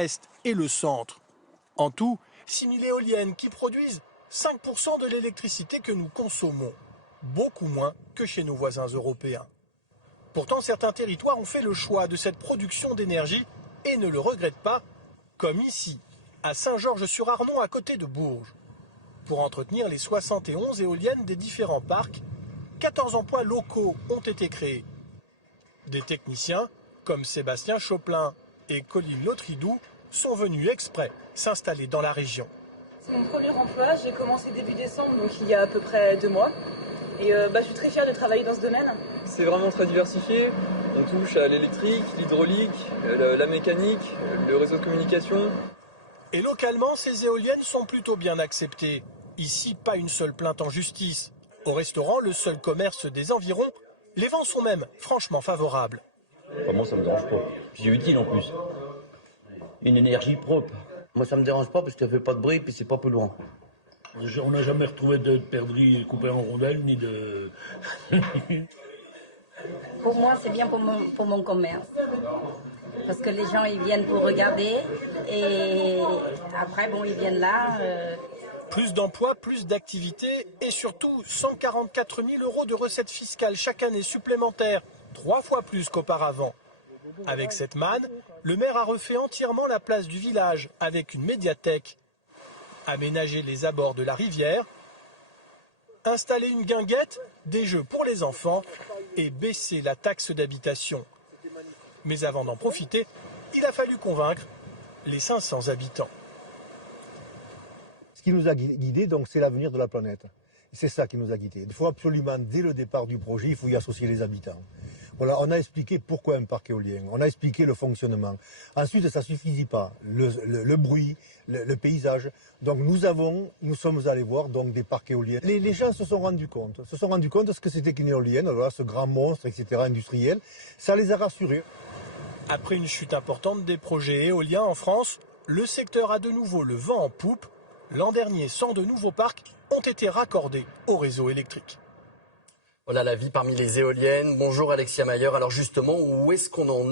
l'Est et le centre. En tout, 6000 éoliennes qui produisent 5% de l'électricité que nous consommons. Beaucoup moins que chez nos voisins européens. Pourtant, certains territoires ont fait le choix de cette production d'énergie et ne le regrettent pas, comme ici, à Saint-Georges-sur-Arnon, à côté de Bourges. Pour entretenir les 71 éoliennes des différents parcs, 14 emplois locaux ont été créés. Des techniciens, comme Sébastien Choplin et Colline Lautridou, sont venus exprès s'installer dans la région. C'est mon premier emploi, j'ai commencé début décembre, donc il y a à peu près 2 mois. Et je suis très fière de travailler dans ce domaine. C'est vraiment très diversifié. On touche à l'électrique, l'hydraulique, la mécanique, le réseau de communication. Et localement, ces éoliennes sont plutôt bien acceptées. Ici, pas une seule plainte en justice. Au restaurant, le seul commerce des environs, les vents sont même franchement favorables. Enfin, moi, ça me dérange pas. C'est utile en plus. Une énergie propre. Moi, ça me dérange pas parce qu'elle fait pas de bruit et c'est pas polluant. On n'a jamais retrouvé de perdrix coupé en rondelles, ni de... Pour moi, c'est bien pour mon commerce. Parce que les gens, ils viennent pour regarder. Et après, bon, ils viennent là. Plus d'emplois, plus d'activités et surtout 144 000 € de recettes fiscales chaque année supplémentaires, 3 fois plus qu'auparavant. Avec cette manne, le maire a refait entièrement la place du village avec une médiathèque, aménagé les abords de la rivière, installé une guinguette, des jeux pour les enfants et baissé la taxe d'habitation. Mais avant d'en profiter, il a fallu convaincre les 500 habitants. Ce qui nous a guidés, donc, c'est l'avenir de la planète. C'est ça qui nous a guidés. Il faut absolument, dès le départ du projet, il faut y associer les habitants. Voilà, on a expliqué pourquoi un parc éolien, on a expliqué le fonctionnement. Ensuite, ça ne suffisait pas, le bruit, le paysage. Donc nous sommes allés voir donc, des parcs éoliens. Les gens se sont rendus compte de ce que c'était qu'une éolienne, voilà, ce grand monstre, etc., industriel. Ça les a rassurés. Après une chute importante des projets éoliens en France, le secteur a de nouveau le vent en poupe. L'an dernier, 102 nouveaux parcs ont été raccordés au réseau électrique. Voilà la vie parmi les éoliennes. Bonjour Alexia Mayer. Alors justement, où est-ce qu'on en est ?